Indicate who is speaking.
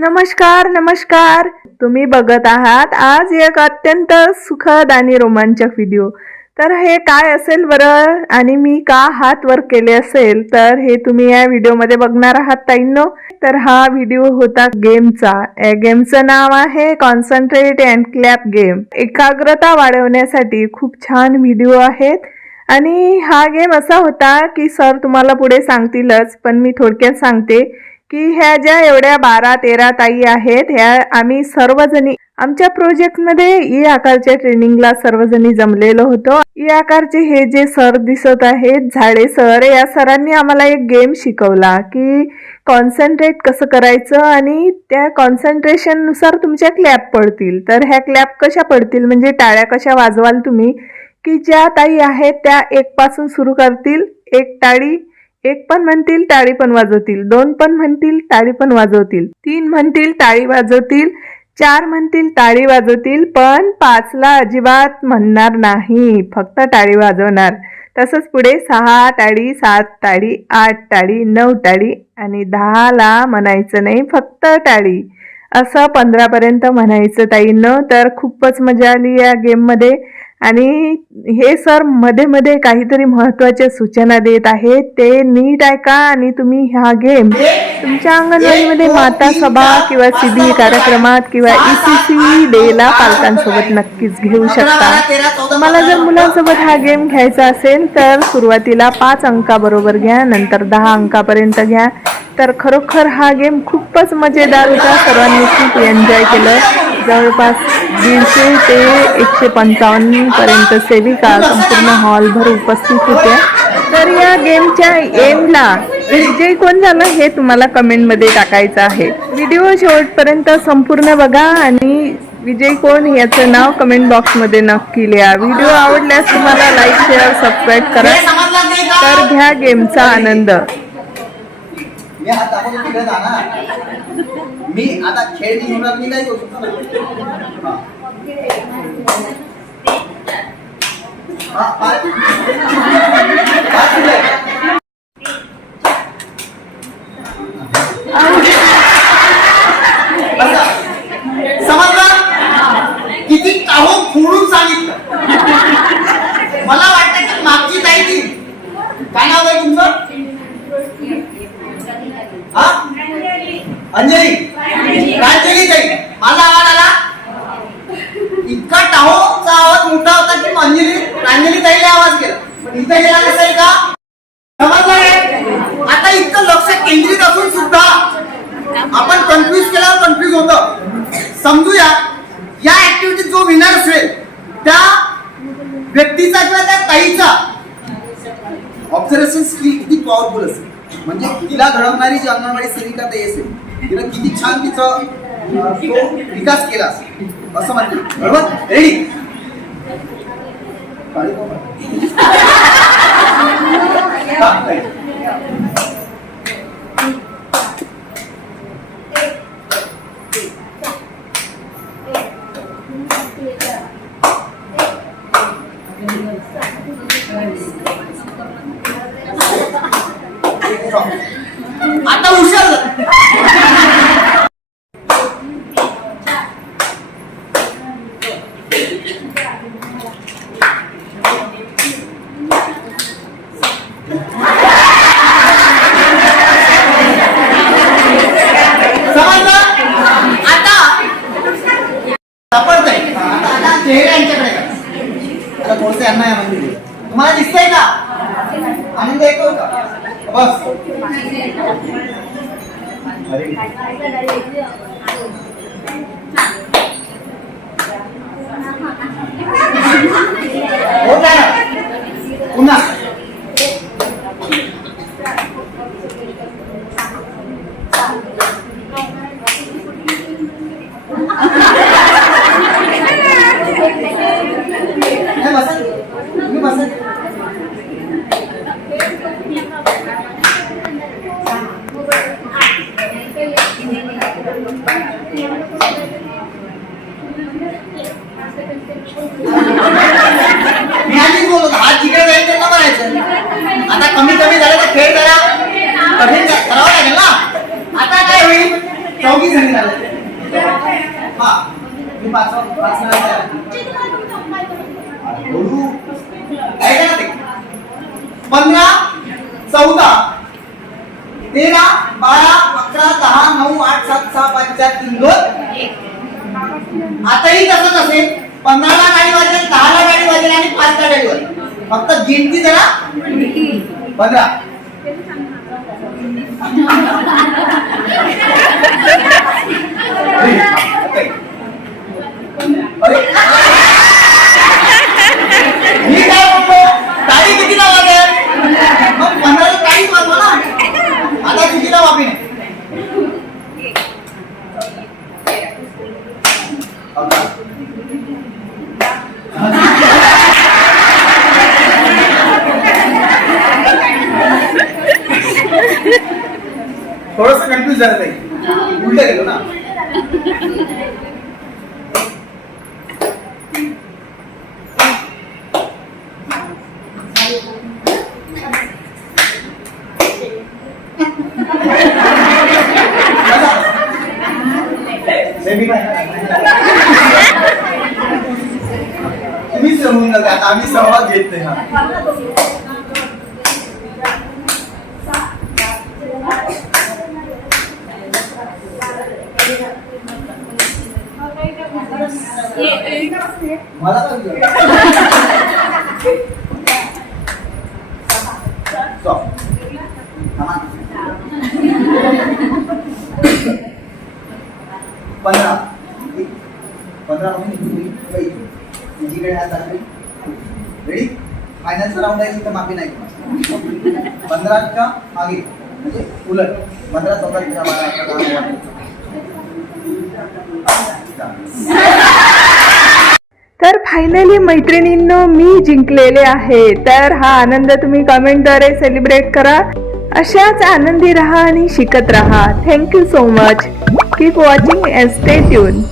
Speaker 1: नमस्कार नमस्कार. तुम्ही बघत आहात आज एक अत्यंत सुखद आणि रोमांचक व्हिडिओ तर हे काय असेल बरं? आणि मी का हात वर केले असेल? तर हे तुम्ही या व्हिडिओमध्ये बघणार आहात ताईंनो. तर हा व्हिडिओ होता गेमचा. या गेमचं नाव आहे कॉन्सन्ट्रेट अँड क्लॅप गेम एकाग्रता वाढवण्यासाठी खूप छान व्हिडिओ आहेत. आणि हा गेम असा होता की सर तुम्हाला पुढे सांगतीलच पण मी थोडक्यात सांगते. की ह्या ज्या एवढ्या बारा तेरा ताई आहेत ह्या आम्ही सर्वजणी आमच्या प्रोजेक्टमध्ये ई आकारच्या ट्रेनिंगला सर्वजणी जमलेलो होतो. ई आकारचे हे जे सर दिसत आहेत झाडे सर या सरांनी आम्हाला एक गेम शिकवला की कॉन्सन्ट्रेट कसं करायचं आणि त्या कॉन्सन्ट्रेशननुसार तुमच्या क्लॅप पडतील. तर ह्या क्लॅप कशा पडतील? म्हणजे टाळ्या कशा वाजवाल तुम्ही? की ज्या ताई आहेत त्या एकपासून सुरू करतील एक टाळी एक पण म्हणतील टाळी पण वाजवतील. दोन पण म्हणतील टाळी पण वाजवतील. तीन म्हणतील टाळी वाजवतील. चार म्हणतील टाळी वाजवतील. पण पाचला अजिबात म्हणणार नाही. फक्त टाळी वाजवणार. तसंच पुढे सहा टाळी सात टाळी आठ टाळी नऊ टाळी आणि दहाला म्हणायचं नाही फक्त टाळी. असं पंधरापर्यंत म्हणायचं ताईनं. तर खूपच मजा आली या गेममध्ये. आणि हे सरमध्ये मध्ये काहीतरी महत्त्वाच्या सूचना देत आहेत. ते नीट ऐका आणि तुम्ही हा गेम तुमच्या अंगणवाडीमध्ये माता सभा किंवा सीबी कार्यक्रमात किंवा ई सी सी डेला पालकांसोबत नक्कीच घेऊ शकता. तुम्हाला जर मुलांसोबत हा गेम घ्यायचा असेल तर सुरुवातीला पाच अंकाबरोबर घ्या नंतर दहा अंकापर्यंत घ्या. तर खरोखर हा गेम खूपच मजेदार होता. सर्वांनी खूप एन्जॉय केलं. जवळपास दीडशे ते एकशे पंचावन्नपर्यंत सेविका संपूर्ण हॉलभर उपस्थित होत्या. तर या गेमच्या एमला विजय कोण झालं हे तुम्हाला कमेंटमध्ये टाकायचं आहे. व्हिडिओ शेवटपर्यंत संपूर्ण बघा आणि विजय कोण याचं नाव कमेंट बॉक्समध्ये नक्की लिहा. व्हिडिओ आवडल्यास तुम्हाला लाईक शेअर सबस्क्राईब करा. तर घ्या गेमचा आनंद.
Speaker 2: मी हात दाखवतो तिकडे जाणार. मी आता खेळ मी मी नाही करू शकतो ना हा. हा, पाच. पाच पुढे. बसा. समजलं किती काहो फोडून सांगितलं मला वाटतं की मागची ताई ती काय नाव आहे तुमचं हा अंजली! प्रांजली ताई माझा आवाज आला? इतका टाहोचा आवाज मोठा होता की अंजली प्रांजली ताईला आवाज केला. पण इथं गेला नसेल का? समजलं आता इतकं लक्ष केंद्रित असून सुद्धा आपण कन्फ्युज केल्यावर कन्फ्युज होतं. समजूया या ऍक्टिव्हिटीत जो विनर असेल त्या व्यक्तीचा किंवा त्या ताईचा ऑब्झर्वेशन स्किल किती पॉवरफुल असेल. म्हणजे तिला घडवणारी जी अंगणवाडी सेविका ताई असेल तिनं किती छान तिचा विकास केला. असं म्हणते बरोबर? रेडी आता हुशार झाला. समजलं? आता सापडतंय. आता आता चेहरा यांच्याकडे आता थोडंसं यांना या मंदिर. तुम्हाला दिसतंय का? आनंद येतो का? बस अरे होत आहे ना पुन्हा नाही, बसा. तुम्ही बसा. मी आधीच बोलत होतो, हात जिकडे जाईल त्यांना म्हणायचं आता कमी कमी झालं तर खेळ करा कठीण करावं लागेल ना आता काय होईल चौघी जणी. हा मी पाच पाच पंधरा चौदा तेरा बारा अकरा दहा नऊ आठ सात सहा पाच चार तीन दोन. आताही तसंच असेल. पंधराला गाडी वाजेल दहाला गाडी वाजेल आणि पाचला गाडी वाजेल. फक्त गिनती जरा. पंधरा अरे, अरे. मी काय म्हणतो तारी कितीला वाजेल मग पंधराला तारीख वाजवा ना आता कितीला वापी नाही अकरा. थोडस कन्फ्युज झालं काही उलट गेलो ना. तुम्ही समजून तुम्हीच आम्ही संवाद घेत नाही हा मला पण पंधरा. पंधरा म्हणजे तुझीकडे हात दाखवे रेडी फायनलचा राऊंड आहे तर माफी नाही पंधरा का मागे? म्हणजे उलट. पंधरा चौदा तेरा बारा अकरा दहा अकरा.
Speaker 1: तर फायनली मैत्रिणींनो मी जिंकलेले आहे. तर हा आनंद तुम्ही कमेंटद्वारे सेलिब्रेट करा. अशाच आनंदी राहा आणि शिकत राहा. Thank you so much keep watching stay tune